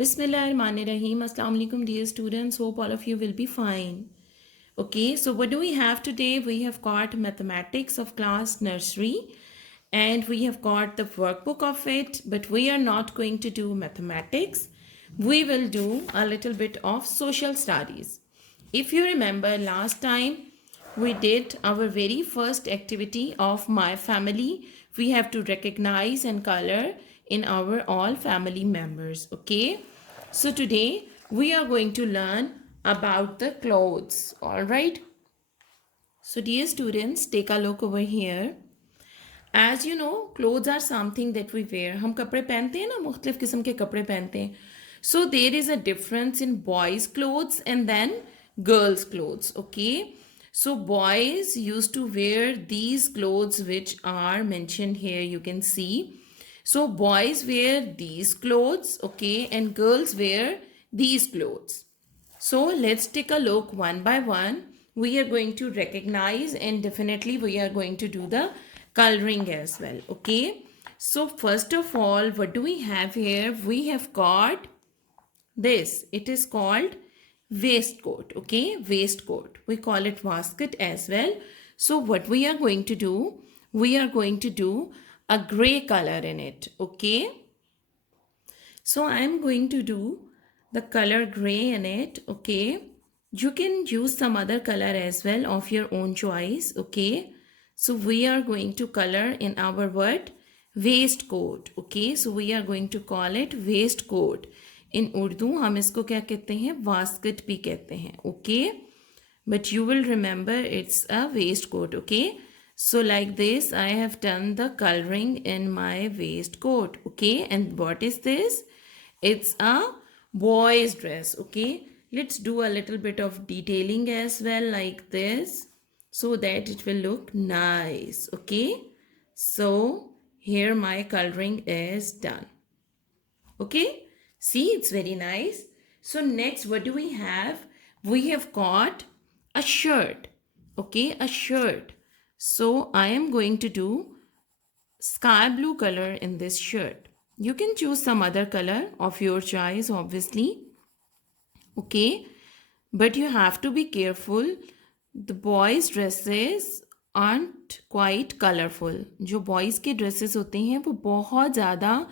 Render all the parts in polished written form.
Bismillahirrahmanirrahim. Assalamu alaikum, dear students. Hope all of you will be fine. Okay, so what do we have today? We have got mathematics of class nursery and we have got the workbook of it, but we are not going to do mathematics. We will do a little bit of social studies. If you remember last time, we did our very first activity of my family. We have to recognize and color in our all family members. Okay, so today we are going to learn about the clothes. All right, so dear students, take a look over here. As you know, clothes are something that we wear. हम कपड़े पहनते हैं ना, मुख्तलिफ किस्म के कपड़े पहनते हैं. So there is a difference in boys clothes and then girls clothes. Okay, so boys used to wear these clothes which are mentioned here, you can see. So boys wear these clothes, okay, and girls wear these clothes. So let's take a look one by one. We are going to recognize and definitely we are going to do the coloring as well. Okay. So first of all, what do we have here? We have got this. It is called waistcoat. Okay. Waistcoat. We call it waistcoat as well. So what we are going to do? We are going to do a gray color in it. Okay. So I am going to do the color gray in it. Okay, you can use some other color as well of your own choice. Okay, so we are going to color in our what? Waistcoat. Okay, so we are going to call it waistcoat. In Urdu हम इसको क्या कहते हैं? वास्कट भी कहते हैं. Okay, but you will remember it's a waistcoat. Okay, so like this I have done the coloring in my waistcoat. Okay, and what is this? It's a boy's dress. Okay, let's do a little bit of detailing as well like this so that it will look nice. Okay, so here my coloring is done. Okay, see, it's very nice. So next, what do we have? We have got a shirt. Okay, a shirt. So I am going to do sky blue color in this shirt. You can choose some other color of your choice, obviously. Okay, but you have to be careful. The boys dresses aren't quite colorful. जो boys के dresses होते हैं वो बहुत ज़्यादा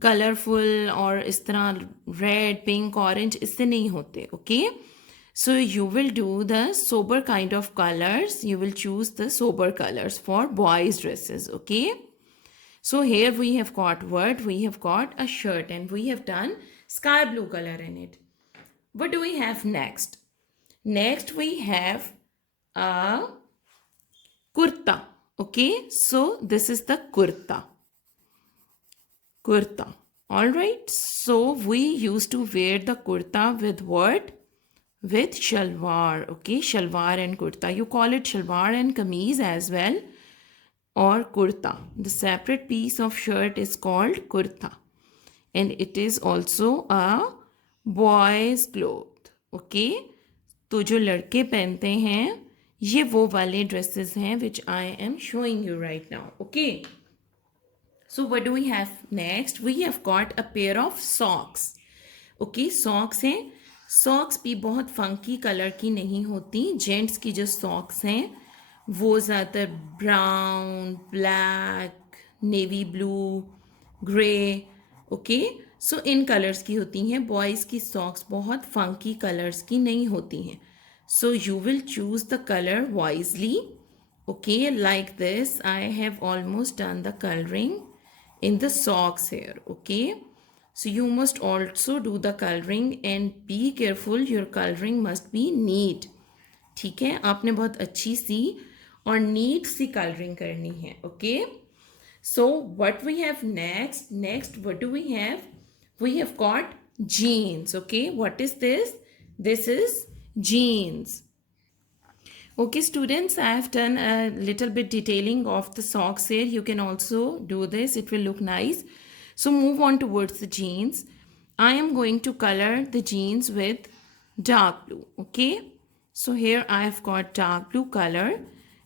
colorful और इस तरह red, pink, orange इससे नहीं होते. Okay, so you will do the sober kind of colors. You will choose the sober colors for boys dresses. Okay, so here we have got what? We have got a shirt and we have done sky blue color in it. What do we have next? Next we have a kurta. Okay, so this is the kurta. Kurta. Alright, so we used to wear the kurta with what? With shalwar. Okay, shalwar and kurta. You call it shalwar and kameez as well, or kurta. The separate piece of shirt is called kurta and it is also a boys cloth. Okay, तो जो लड़के पहनते हैं ये वो वाले dresses हैं which I am showing you right now. Okay, so what do we have next? We have got a pair of socks. Okay, socks हैं. Socks भी बहुत funky color की नहीं होती. Gents की जो socks हैं वो ज़्यादातर brown, black, navy blue, grey, okay, so इन कलर्स की होती हैं. बॉयज़ की सॉक्स बहुत फंकी कलर्स की नहीं होती हैं. So you will choose the colour wisely. Okay, like this I have almost done the colouring in the socks here. Okay, so you must also do the coloring and be careful, your coloring must be neat. ठीक है, आपने बहुत अच्छी सी और NEET C colouring करनी है. Okay, so what we have next what do we have got jeans. Okay, what is this is jeans. Okay students, I have done a little bit detailing of the socks here. You can also do this, it will look nice. So move on towards the jeans. I am going to color the jeans with dark blue. Okay, so here I have got dark blue color.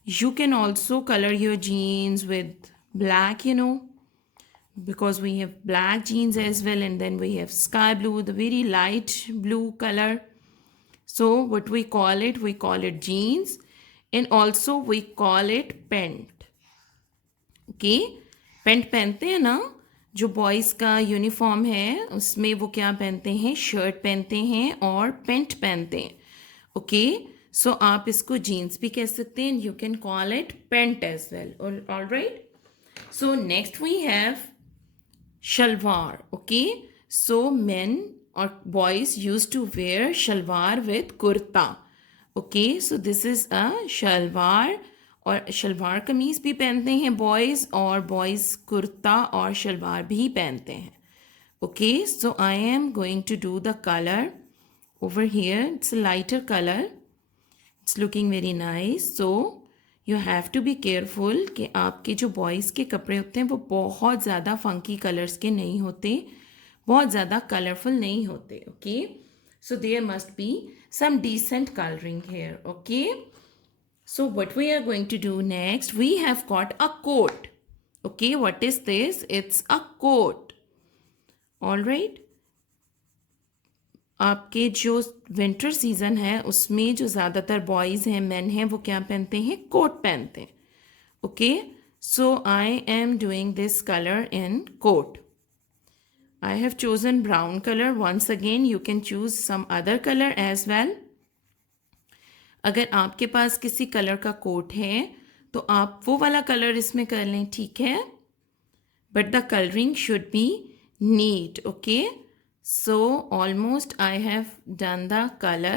You can also color your jeans with black, because we have black jeans as well, and then we have sky blue, the very light blue color. So what we call it jeans, and also we call it pant. Okay, pant पहनते हैं ना, जो boys का uniform है उसमें वो क्या पहनते हैं, शर्ट पहनते हैं और पेंट पहनते हैं. ओके, सो आप इसको जीन्स भी कह सकते हैं, you can call it pant as well. All right. So next we have shalwar. Okay, so men or boys used to wear shalwar with kurta. Okay, so this is a shalwar. और शलवार कमीज़ भी पहनते हैं boys, और boys kurta और शलवार भी पहनते हैं. Okay, so I am going to do the colour over here. It's a lighter color. It's looking very nice. So you have to be careful कि आपके जो बॉयज़ के कपड़े होते हैं वो बहुत ज़्यादा फंकी कलर्स के नहीं होते, बहुत ज़्यादा कलरफुल नहीं होते. Okay, so there must be some decent coloring here. Okay, so what we are going to do next, we have got a coat. Okay, what is this? It's a coat. All right. आपके जो winter season है उसमें जो ज़्यादातर boys हैं, main हैं, वो क्या पहनते हैं, कोट पहनते हैं. Okay, so I am doing this colour in coat. I have chosen brown colour. Once again you can choose some other colour as well. अगर आपके पास किसी कलर का कोट है तो आप वो वाला कलर इसमें कर लें, ठीक है, but the colouring should be neat. Okay, so almost I have done the color.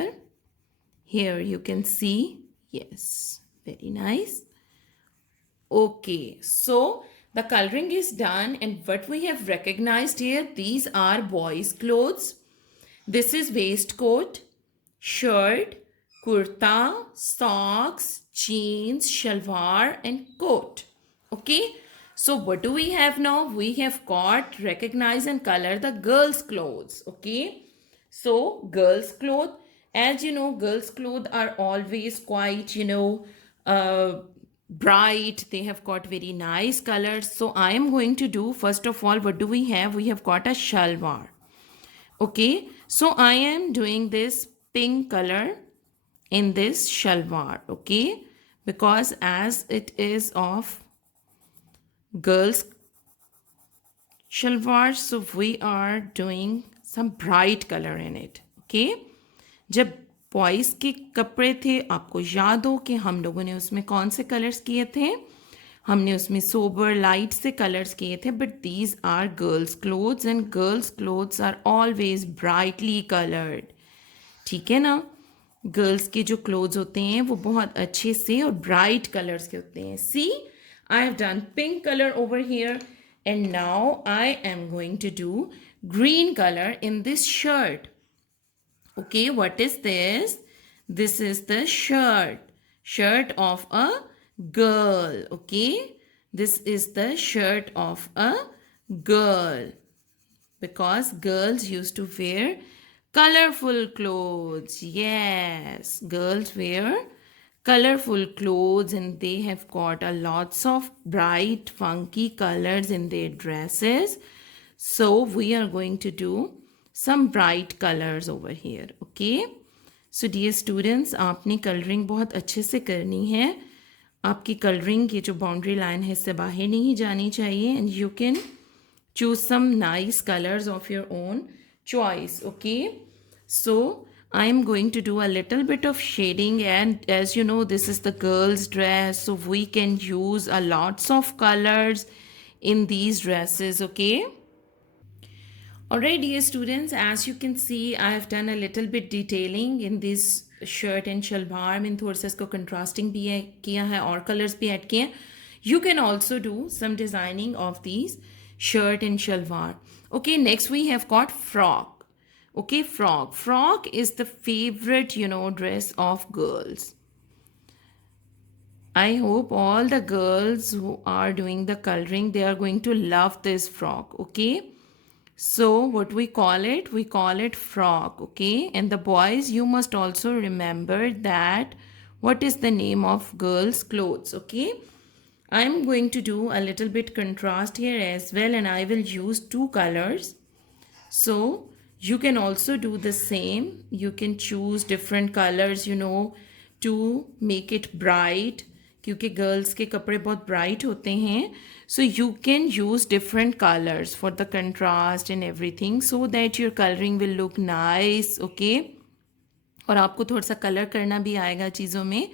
Here you can see. Yes, very nice. Okay, so the coloring is done, and what we have recognized here, these are boys' clothes. This is waistcoat, shirt, kurta, socks, jeans, shalwar, and coat. Okay, so what do we have now? We have got recognize and color the girls' clothes. Okay, so girls' clothes, as you know, girls' clothes are always quite, bright. They have got very nice colors. So I am going to do, first of all, what do we have? We have got a shalwar. Okay, so I am doing this pink color in this shalwar. Okay, because as it is of girls shalwar, so we are doing some bright color in it. Okay, जब boys के कपड़े थे, आपको याद हो कि हम लोगों ने उसमें कौन से कलर्स किए थे, हमने उसमें सोबर लाइट से कलर्स किए थे. But these are girls clothes, and girls clothes are always brightly coloured. ठीक है ना, गर्ल्स के जो क्लोथ्स होते हैं वो बहुत अच्छे से और ब्राइट कलर्स के होते हैं. सी, I have done pink color over here, and now I am going to do green color in this shirt. Okay, what is this? This is the shirt of a girl. Okay, this is the shirt of a girl, because girls used to wear colorful clothes. Yes, girls wear colorful clothes, and they have got a lots of bright funky colors in their dresses. So we are going to do some bright colors over here. Okay, so dear students, आपने colouring बहुत अच्छे से करनी है. आपकी colouring की जो boundary line है इससे बाहर नहीं जानी चाहिए, and you can choose some nice colors of your own choice. Okay, so I am going to do a little bit of shading, and as you know, this is the girl's dress, so we can use a lots of colors in these dresses. Okay, alright dear students, as you can see, I have done a little bit detailing in this shirt and shalwar. मैंने थोड़ा सा इसको contrasting भी किया है और colors भी add किए हैं. You can also do some designing of these shirt and shalwar. Okay, next we have got frock. Okay, frock is the favorite dress of girls. I hope all the girls who are doing the coloring, they are going to love this frock. Okay, so what we call it frock. Okay, and the boys, you must also remember that what is the name of girls clothes. Okay, I'm going to do a little bit contrast here as well, and I will use two colors. So you can also do the same. You can choose different colors, to make it bright. क्योंकि girls के कपड़े बहुत bright होते हैं, so you can use different colours for the contrast and everything, so that your colouring will look nice. Okay, और आपको थोड़ा सा कलर करना भी आएगा चीज़ों में,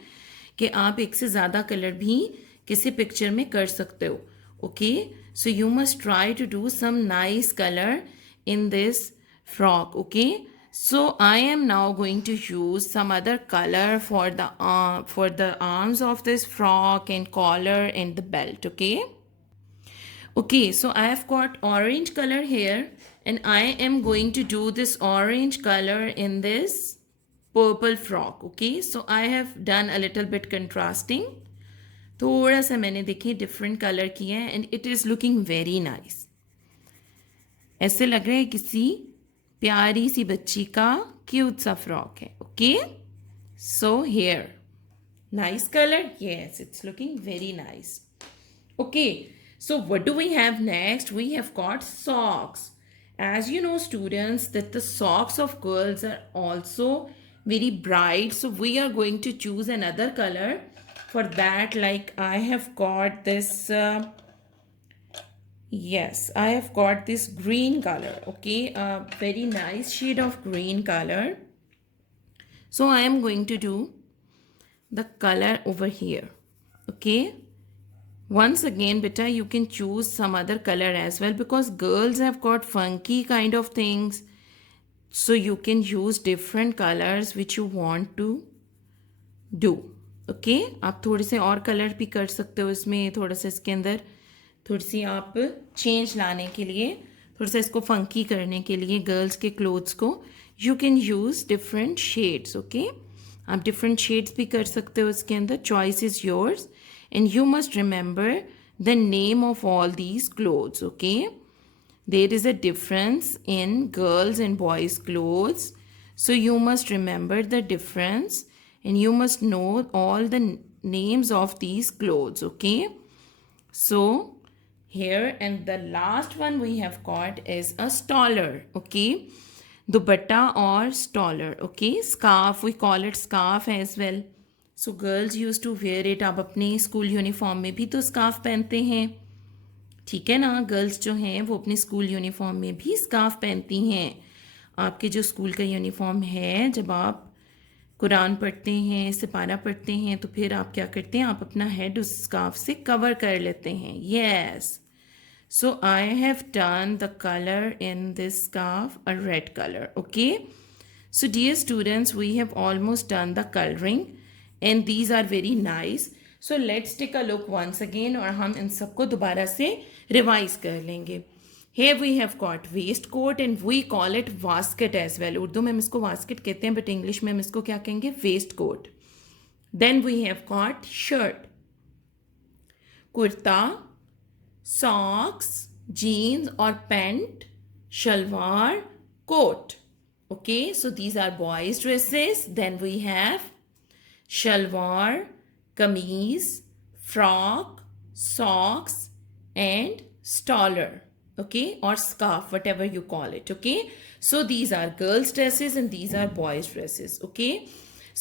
कि आप एक से ज़्यादा कलर भी किसी पिक्चर में कर सकते हो. Okay, so you must try to do some nice colour in this frock. Okay, so I am now going to use some other color for the arms of this frock and collar and the belt. Okay, so I have got orange color here, and I am going to do this orange color in this purple frock. Okay, so I have done a little bit contrasting. थोड़ा सा मैंने देखिए different colour किया है, and it is looking very nice. ऐसे लग रहा है किसी प्यारी सी बच्ची का क्यूट सा फ्रॉक है. Okay, so here nice colour. Yes, it's looking very nice. Okay, so what do we have next? We have got socks. As you know, students, that the socks of girls are also very bright, so we are going to choose another color for that. Like I have got this yes, I have got this green color. Okay, a very nice shade of green color. So I am going to do the color over here. Okay, once again beta, you can choose some other color as well, because girls have got funky kind of things, so you can use different colors which you want to do. Okay, आप थोड़े से और colour भी कर सकते हो इसमें, थोड़ा सा इसके अंदर थोड़ी सी आप चेंज लाने के लिए, थोड़ा सा इसको फंकी करने के लिए गर्ल्स के क्लोथ्स को, you can use different shades. Okay, आप डिफरेंट शेड्स भी कर सकते हो इसके अंदर. Choice is yours, and you must remember the name of all these clothes. Okay, there is a difference in girls and boys clothes, so you must remember the difference, and you must know all the names of these clothes. Okay, so here, and the last one we have got is a stoller. Okay, dupatta or stoller. Okay, scarf, we call it scarf as well. So girls used to wear it. आप अपने school uniform में भी तो scarf पहनते हैं, ठीक है ना. गर्ल्स जो हैं वो अपने स्कूल यूनिफॉर्म में भी स्कार्फ पहनती हैं. आपके जो स्कूल का यूनिफॉर्म है, जब आप कुरान पढ़ते हैं, सिपारा पढ़ते हैं, तो फिर आप क्या करते हैं, आप अपना हेड उस स्कार्फ से कवर कर लेते हैं. Yes, so I have done the colour in this scarf a red colour. Okay, so dear students, we have almost done the colouring, and these are very nice. So let's take a look once again, और हम इन सबको दोबारा से revise कर लेंगे. Here we have got waistcoat, and we call it वास्केट as well. Urdu में हम इसको वास्केट कहते हैं, बट इंग्लिश में हम इसको क्या कहेंगे, waistcoat. Then we have got shirt, kurta, socks, jeans or pant, shalwar, coat. Okay, so these are boys dresses. Then we have shalwar, kameez, frock, socks and stoller. Okay, or scarf, whatever you call it. Okay, so these are girls dresses and these are boys dresses. Okay,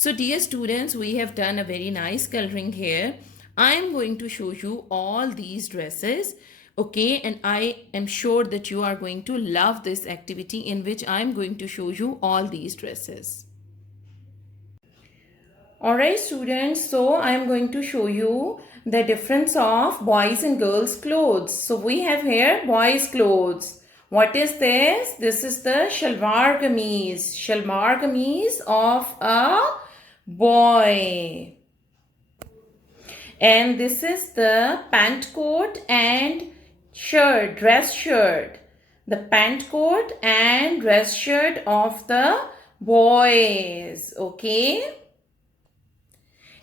so dear students, we have done a very nice coloring here. I am going to show you all these dresses. Okay, and I am sure that you are going to love this activity in which I am going to show you all these dresses. Alright students, so I am going to show you the difference of boys and girls clothes. So we have here boys clothes. What is this? This is the shalwar kameez. Shalwar kameez of a boy. And this is the pant coat and shirt, dress shirt. The pant coat and dress shirt of the boys. Okay.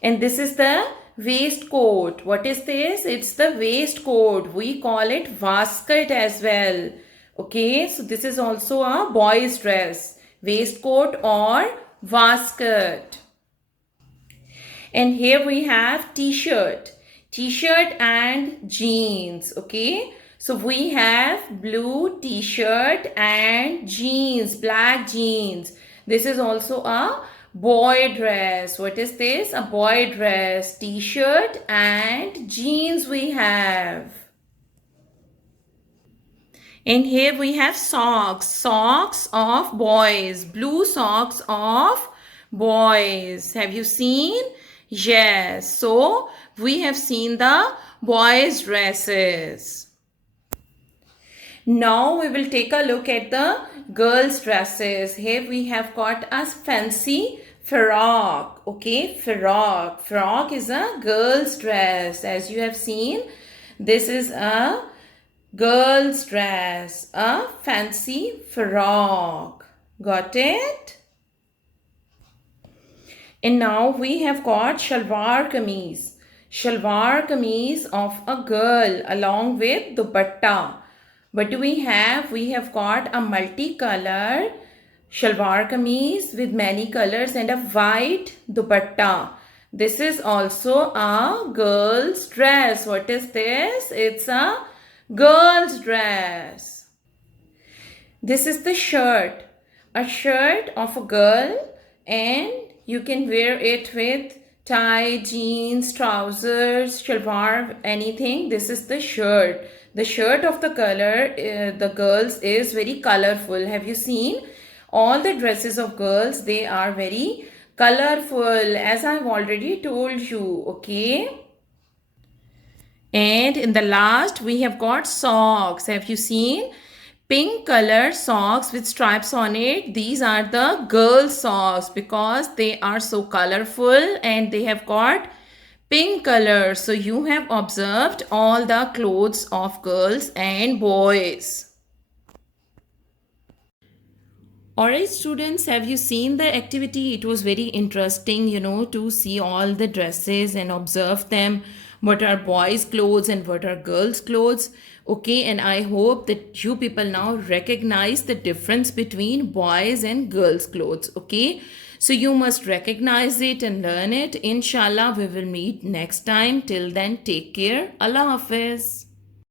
And this is the waistcoat. What is this? It's the waistcoat. We call it waistcoat as well. Okay, so this is also a boy's dress, waistcoat or waistcoat. And here we have t-shirt. t-shirt and jeans. Okay, so we have blue t-shirt and jeans, black jeans. This is also a boy dress. What is this? A boy dress, t-shirt and jeans we have. And here we have socks, socks of boys, blue socks of boys. Have you seen? Yes. So we have seen the boys' dresses. Now we will take a look at the girls' dresses. Here we have got a fancy frock. Okay, frock. Frock is a girl's dress. As you have seen, this is a girl's dress, a fancy frock. Got it? And now we have got shalwar kameez. Shalwar kameez of a girl along with dupatta. What do we have? We have got a multicolor shalwar kameez with many colors and a white dupatta. This is also a girl's dress. What is this? It's a girl's dress. This is the shirt. A shirt of a girl, and you can wear it with tie, jeans, trousers, shalwar, anything. This is the shirt. The shirt of the color, the girls is very colorful. Have you seen? All the dresses of girls, they are very colorful, as I've already told you. Okay. And in the last, we have got socks. Have you seen? Pink color socks with stripes on it. These are the girl socks because they are so colorful and they have got pink color. So you have observed all the clothes of girls and boys. Alright students, have you seen the activity? It was very interesting, to see all the dresses and observe them. What are boys' clothes and what are girls' clothes? Okay, and I hope that you people now recognize the difference between boys and girls' clothes. Okay, so you must recognize it and learn it. Inshallah, we will meet next time. Till then, take care. Allah Hafiz.